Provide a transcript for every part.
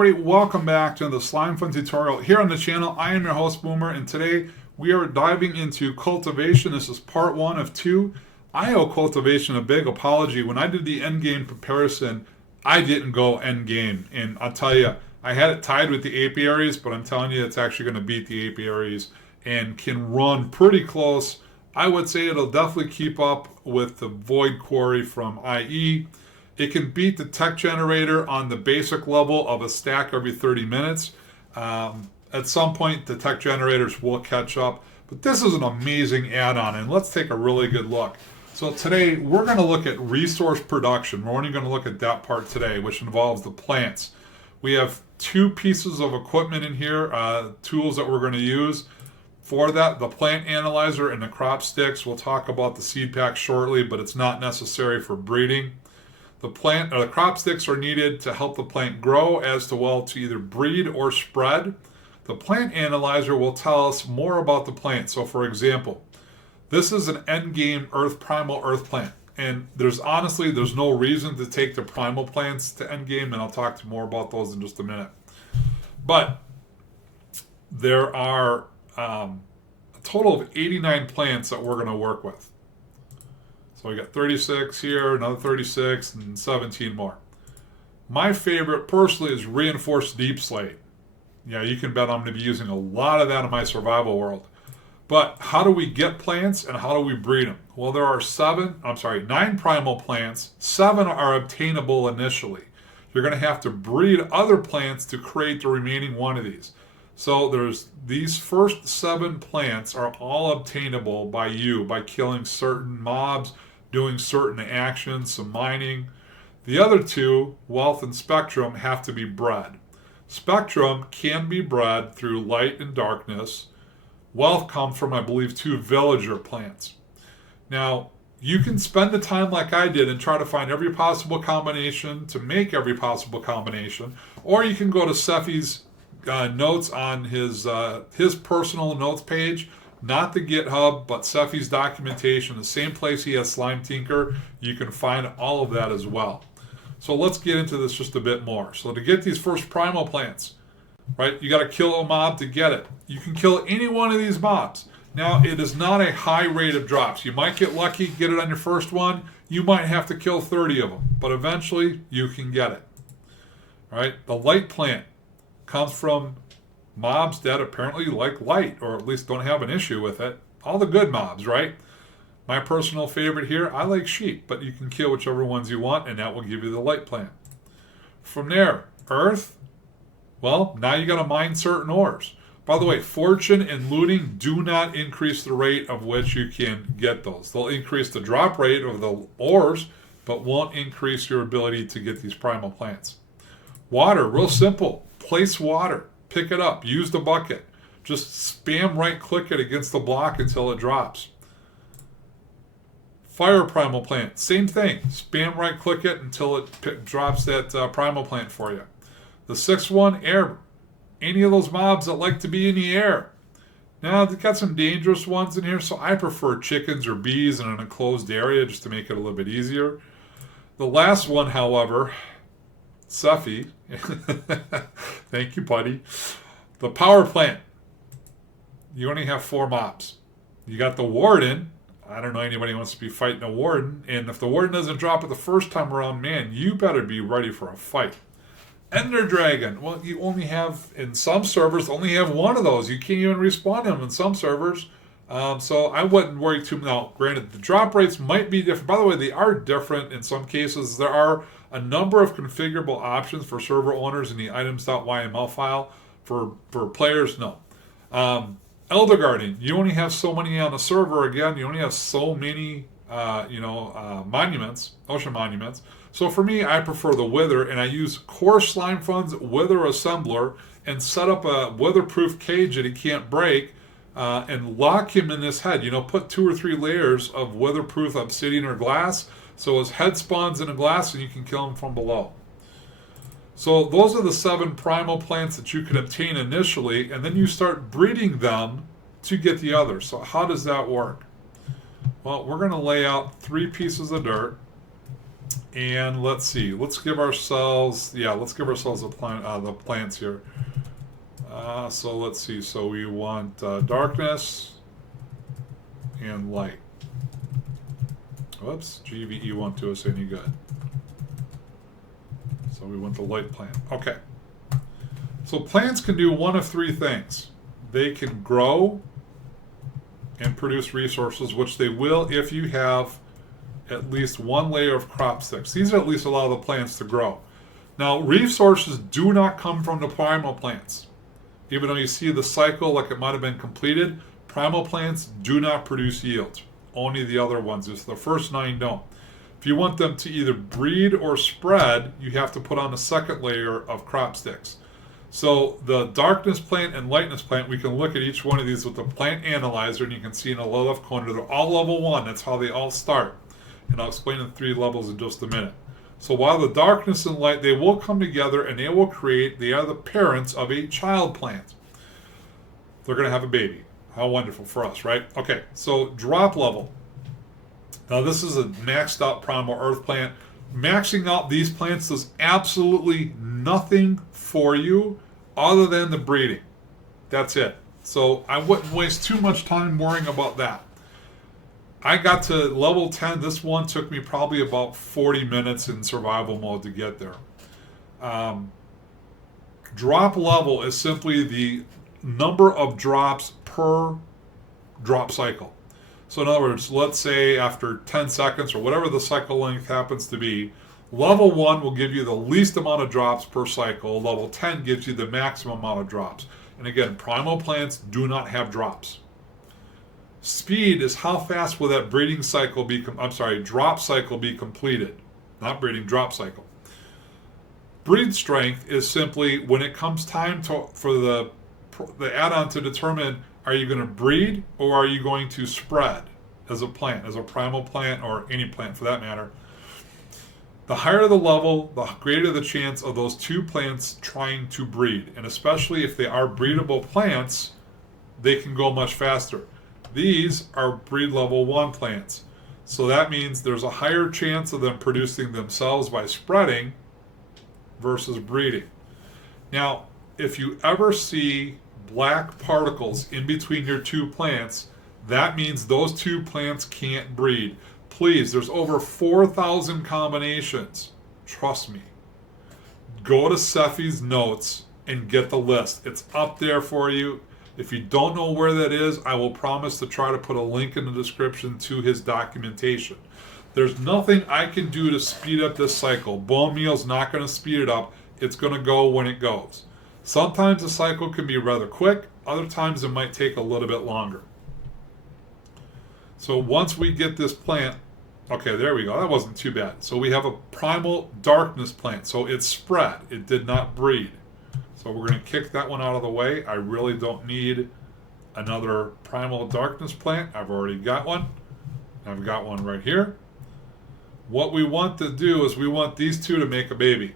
everybody, welcome back to the Slimefun tutorial here on the channel. I am your host Boomer, and today we are diving into cultivation. This is part 1 of 2. I owe cultivation a big apology. When I did the endgame comparison, I didn't go endgame, and I'll tell you, I had it tied with the apiaries, but I'm telling you it's actually going to beat the apiaries and can run pretty close. I would say it'll definitely keep up with the void quarry from IE. It can beat the tech generator on the basic level of a stack every 30 minutes. At some point, the tech generators will catch up. But this is an amazing add-on, and let's take a really good look. So today, we're going to look at resource production. We're only going to look at that part today, which involves the plants. We have 2 pieces of equipment in here, tools that we're going to use. For that, the plant analyzer and the crop sticks. We'll talk about the seed pack shortly, but it's not necessary for breeding. The crop sticks are needed to help the plant grow to either breed or spread. The plant analyzer will tell us more about the plant. So for example, this is an endgame primal earth plant. And there's no reason to take the primal plants to endgame, and I'll talk more about those in just a minute. But there are a total of 89 plants that we're going to work with. So we got 36 here, another 36, and 17 more. My favorite, personally, is reinforced deep slate. Yeah, you can bet I'm going to be using a lot of that in my survival world. But how do we get plants and how do we breed them? Well, there are 9 primal plants. 7 are obtainable initially. You're going to have to breed other plants to create the remaining one of these. So these first 7 plants are all obtainable by you, by killing certain mobs, doing certain actions, some mining. The other 2, Wealth and Spectrum, have to be bred. Spectrum can be bred through light and darkness. Wealth comes from, I believe, 2 villager plants. Now, you can spend the time like I did and try to find every possible combination to make every possible combination, or you can go to Sefi's notes on his personal notes page, not the GitHub, but Sefi's documentation, the same place he has Slime Tinker. You can find all of that as well. So let's get into this just a bit more. So to get these first primal plants, right, you got to kill a mob to get it. You can kill any one of these mobs. Now, it is not a high rate of drops. You might get lucky, get it on your first one. You might have to kill 30 of them, but eventually you can get it. All right, the light plant comes from mobs that apparently like light, or at least don't have an issue with it. All the good mobs, right? My personal favorite here, I like sheep, but you can kill whichever ones you want, and that will give you the light plant. From there, earth, well, now you got to mine certain ores. By the way, fortune and looting do not increase the rate of which you can get those. They'll increase the drop rate of the ores, but won't increase your ability to get these primal plants. Water, real simple. Place water. Pick it up. Use the bucket. Just spam right-click it against the block until it drops. Fire primal plant. Same thing. Spam right-click it until it drops that primal plant for you. The 6th one, air. Any of those mobs that like to be in the air. Now, they've got some dangerous ones in here, so I prefer chickens or bees in an enclosed area just to make it a little bit easier. The last one, however, Sefi. Thank you, buddy. The power plant. You only have 4 mobs. You got the warden. I don't know anybody who wants to be fighting a warden. And if the warden doesn't drop it the first time around, man, you better be ready for a fight. Ender Dragon. Well, you only have, in some servers, only have 1 of those. You can't even respawn them in some servers. So I wouldn't worry too much. Now, granted, the drop rates might be different. By the way, they are different in some cases. There are a number of configurable options for server owners in the items.yml file. For players, no. Elder Guardian, you only have so many on the server. Again, you only have so many, monuments, ocean monuments. So for me, I prefer the Wither, and I use Core Slimefun's Wither Assembler and set up a weatherproof cage that he can't break, and lock him in this head. Put 2 or 3 layers of weatherproof obsidian or glass, so his head spawns in a glass and you can kill him from below. So those are the 7 primal plants that you can obtain initially, and then you start breeding them to get the others. So how does that work? Well, we're going to lay out 3 pieces of dirt. And let's see. Let's give ourselves the plants here. So let's see. So we want darkness and light. Whoops, GVE won't do us any good. So we want the light plant. Okay. So plants can do one of three things. They can grow and produce resources, which they will if you have at least one layer of crop sticks. These at least allow the plants to grow. Now, resources do not come from the primal plants. Even though you see the cycle like it might have been completed, primal plants do not produce yield. Only the other ones. It's the first 9 don't. If you want them to either breed or spread, you have to put on a second layer of crop sticks. So the darkness plant and lightness plant, we can look at each one of these with the plant analyzer, and you can see in the low left corner, they're all level 1. That's how they all start. And I'll explain the 3 levels in just a minute. So while the darkness and light, they will come together and they are the parents of a child plant. They're going to have a baby. How wonderful for us, right? Okay, so drop level. Now this is a maxed out primal earth plant. Maxing out these plants does absolutely nothing for you other than the breeding. That's it. So I wouldn't waste too much time worrying about that. I got to level 10. This one took me probably about 40 minutes in survival mode to get there. Drop level is simply the number of drops per drop cycle. So in other words, let's say after 10 seconds or whatever the cycle length happens to be, level 1 will give you the least amount of drops per cycle. Level 10 gives you the maximum amount of drops. And again, primal plants do not have drops. Speed is how fast will that drop cycle be completed. Not breeding, drop cycle. Breed strength is simply when it comes time for the add-on to determine, are you going to breed or are you going to spread as a plant, as a primal plant or any plant for that matter. The higher the level, the greater the chance of those two plants trying to breed. And especially if they are breedable plants, they can go much faster. These are breed level 1 plants. So that means there's a higher chance of them producing themselves by spreading versus breeding. Now, if you ever see black particles in between your two plants, that means those two plants can't breed. Please, there's over 4,000 combinations. Trust me. Go to Sefi's notes and get the list. It's up there for you. If you don't know where that is, I will promise to try to put a link in the description to his documentation. There's nothing I can do to speed up this cycle. Bone meal's not going to speed it up. It's going to go when it goes. Sometimes the cycle can be rather quick. Other times it might take a little bit longer. So once we get this plant, okay, there we go. That wasn't too bad. So we have a primal darkness plant. So it's spread. It did not breed. So we're going to kick that one out of the way. I really don't need another primal darkness plant. I've already got one. I've got one right here. What we want to do is we want these two to make a baby.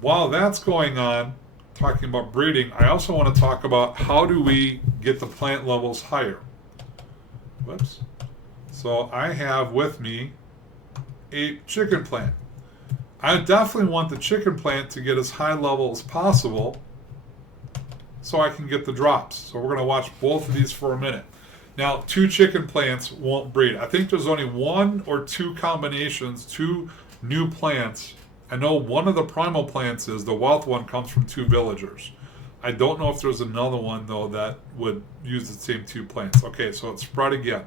While that's going on, talking about breeding, I also want to talk about how do we get the plant levels higher. Whoops. So I have with me a chicken plant. I definitely want the chicken plant to get as high level as possible so I can get the drops. So we're going to watch both of these for a minute. Now, 2 chicken plants won't breed. I think there's only 1 or 2 combinations, 2 new plants. I know one of the primal plants is, the wealth one comes from 2 villagers. I don't know if there's another one, though, that would use the same 2 plants. Okay, so it's spread again.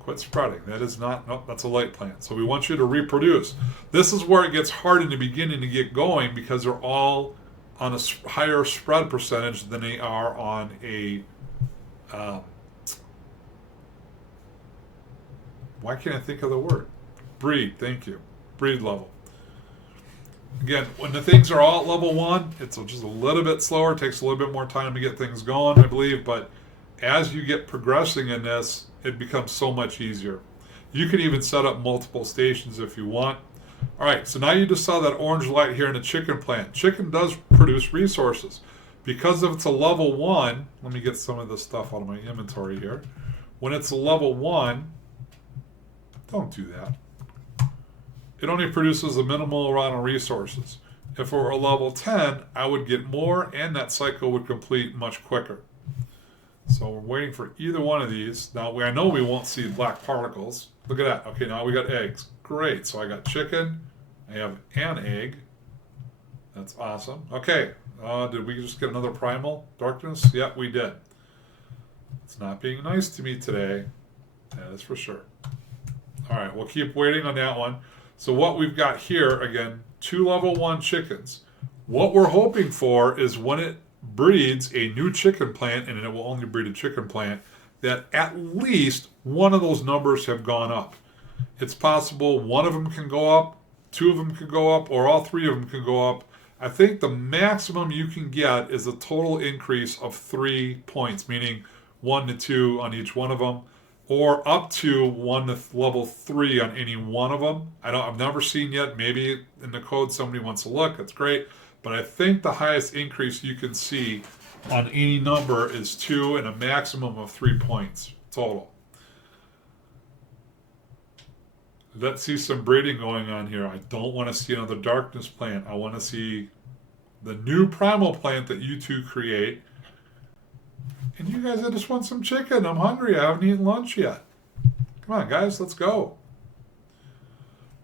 Quit spreading. That is not, nope, that's a light plant. So we want you to reproduce. This is where it gets hard in the beginning to get going because they're all on a higher spread percentage than they are on a, why can't I think of the word? Breed, thank you. Breed level. Again, when the things are all at level 1, it's just a little bit slower. It takes a little bit more time to get things going, I believe. But as you get progressing in this, it becomes so much easier. You can even set up multiple stations if you want. All right, so now you just saw that orange light here in the chicken plant. Chicken does produce resources. Because if it's a level 1, let me get some of this stuff out of my inventory here. When it's a level 1, don't do that. it only produces a minimal amount of resources. If it were a level 10, I would get more and that cycle would complete much quicker. So we're waiting for either one of these. Now, I know we won't see black particles. Look at that. Okay, now we got eggs. Great. So I got chicken. I have an egg. That's awesome. Okay. Did we just get another primal darkness? Yeah, we did. It's not being nice to me today. That is for sure. All right, we'll keep waiting on that one. So what we've got here, again, 2 level 1 chickens. What we're hoping for is when it breeds a new chicken plant, and it will only breed a chicken plant, that at least one of those numbers have gone up. It's possible one of them can go up, 2 of them can go up, or all 3 of them can go up. I think the maximum you can get is a total increase of 3 points, meaning 1 to 2 on each one of them, or up to 1 to level 3 on any one of them. I've never seen yet. Maybe in the code somebody wants to look. That's great. But I think the highest increase you can see on any number is 2 and a maximum of 3 points total. Let's see some breeding going on here. I don't want to see another darkness plant. I want to see the new primal plant that you two create. And you guys, I just want some chicken. I'm hungry. I haven't eaten lunch yet. Come on, guys. Let's go.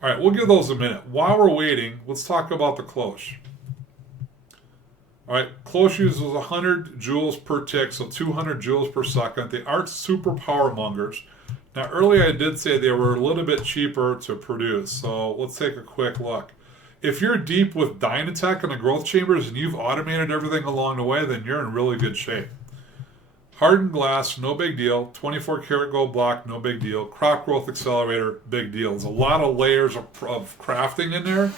All right, we'll give those a minute. While we're waiting, let's talk about the cloche. All right, cloche uses 100 joules per tick, so 200 joules per second. They aren't super power mongers. Now, earlier I did say they were a little bit cheaper to produce, so let's take a quick look. If you're deep with Dynatech and the growth chambers and you've automated everything along the way, then you're in really good shape. Hardened glass, no big deal. 24 karat gold block, no big deal. Crop growth accelerator, big deal. There's a lot of layers of crafting in there.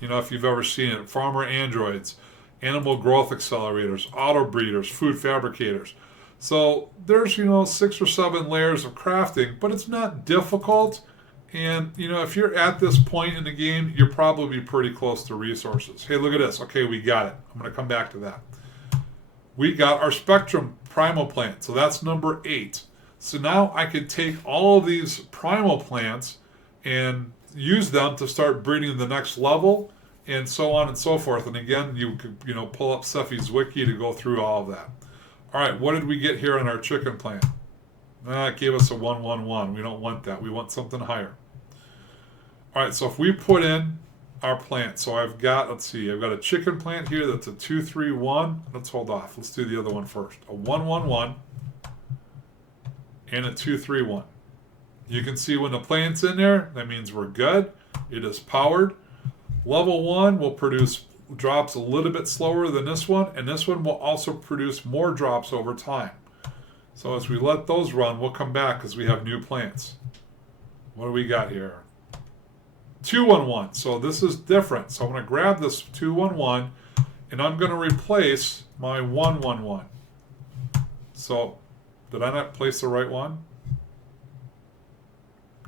You know, if you've ever seen it, farmer androids, animal growth accelerators, auto breeders, food fabricators. So there's, 6 or 7 layers of crafting, but it's not difficult. And, if you're at this point in the game, you're probably pretty close to resources. Hey, look at this. Okay, we got it. I'm going to come back to that. We got our Spectrum primal plant. So that's number 8. So now I could take all of these primal plants and use them to start breeding the next level and so on and so forth. And again, you could, pull up Sefi's wiki to go through all of that. All right, what did we get here on our chicken plant? It gave us a 111. We don't want that. We want something higher. All right, so if we put in our plant, so I've got, I've got a chicken plant here that's a 231. Let's hold off. Let's do the other one first. A 111 and a 231. You can see when the plant's in there, that means we're good. It is powered. Level 1 will produce drops a little bit slower than this one, and this one will also produce more drops over time. So as we let those run, we'll come back because we have new plants. What do we got here? 211. So this is different. So I'm going to grab this 211 and I'm going to replace my 111. So did I not place the right one?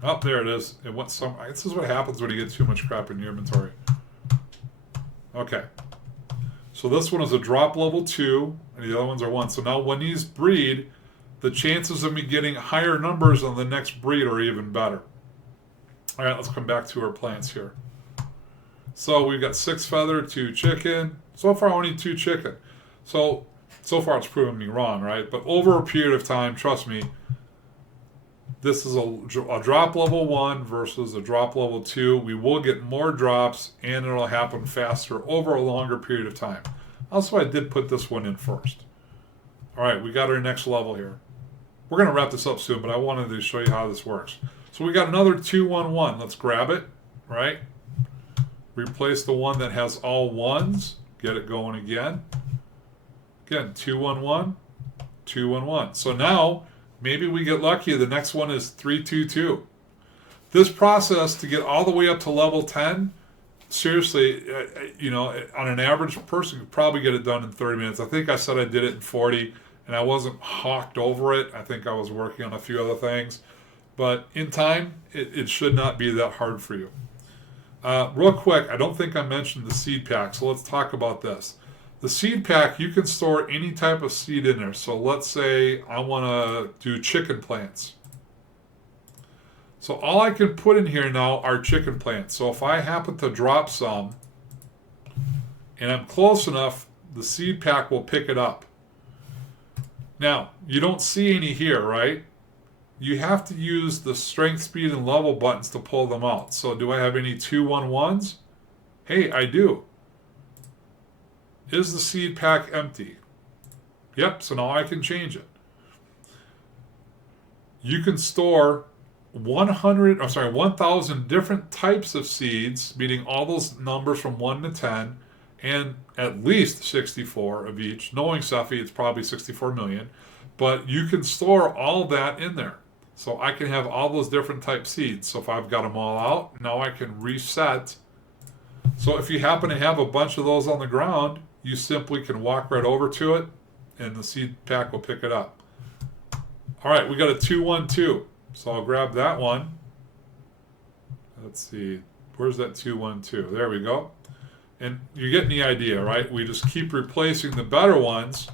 Oh, there it is. It went some. This is what happens when you get too much crap in your inventory. Okay. So this one is a drop level 2, and the other ones are 1. So now when these breed, the chances of me getting higher numbers on the next breed are even better. All right, let's come back to our plants here. So we've got 6 feather, 2 chicken. So far, only 2 chicken. So far it's proven me wrong, right? But over a period of time, trust me, this is a drop level 1 versus a drop level 2. We will get more drops, and it'll happen faster over a longer period of time. Also, I did put this one in first. All right, we got our next level here. We're going to wrap this up soon, but I wanted to show you how this works. So we got another 211. Let's grab it, right? Replace the one that has all 1s. Get it going again. Again, 211, 211. So now, maybe we get lucky. The next one is 322. This process to get all the way up to level 10, seriously, on an average person could probably get it done in 30 minutes. I think I said I did it in 40, and I wasn't hawked over it. I think I was working on a few other things. But in time, it should not be that hard for you. Real quick, I don't think I mentioned the seed pack, so let's talk about this. The seed pack, you can store any type of seed in there. So let's say I want to do chicken plants. So all I can put in here now are chicken plants. So if I happen to drop some and I'm close enough, the seed pack will pick it up. Now, you don't see any here, right? You have to use the strength, speed, and level buttons to pull them out. So do I have any 211s? Hey, I do. Is the seed pack empty? Yep, so now I can change it. You can store 1,000 different types of seeds, meaning all those numbers from 1 to 10, and at least 64 of each. Knowing Sefi, it's probably 64 million. But you can store all that in there. So I can have all those different type seeds. So if I've got them all out, now I can reset. So if you happen to have a bunch of those on the ground, you simply can walk right over to it, and the seed pack will pick it up. All right, we got a 212. So I'll grab that one. Let's see. Where's that 212? There we go. And you're getting the idea, right? We just keep replacing the better ones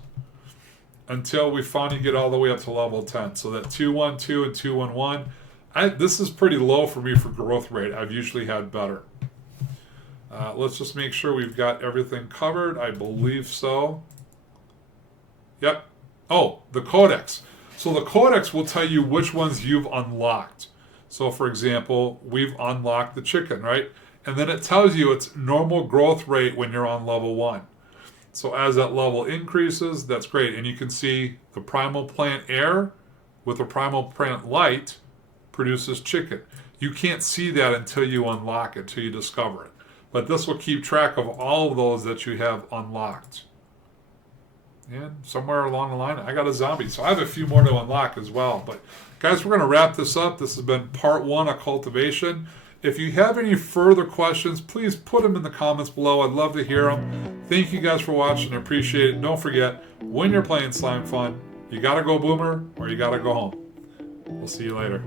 until we finally get all the way up to level 10. So that 212 and 211, this is pretty low for me for growth rate. I've usually had better. Let's just make sure we've got everything covered. I believe so. Yep. Oh, the codex. So the codex will tell you which ones you've unlocked. So for example, we've unlocked the chicken, right? And then it tells you its normal growth rate when you're on level 1. So as that level increases, that's great. And you can see the primal plant air with the primal plant light produces chicken. You can't see that until you unlock it, until you discover it. But this will keep track of all of those that you have unlocked. And somewhere along the line, I got a zombie. So I have a few more to unlock as well. But guys, we're going to wrap this up. This has been part 1 of Cultivation. If you have any further questions, please put them in the comments below. I'd love to hear them. Thank you guys for watching. I appreciate it. Don't forget, when you're playing Slimefun, you got to go boomer or you got to go home. We'll see you later.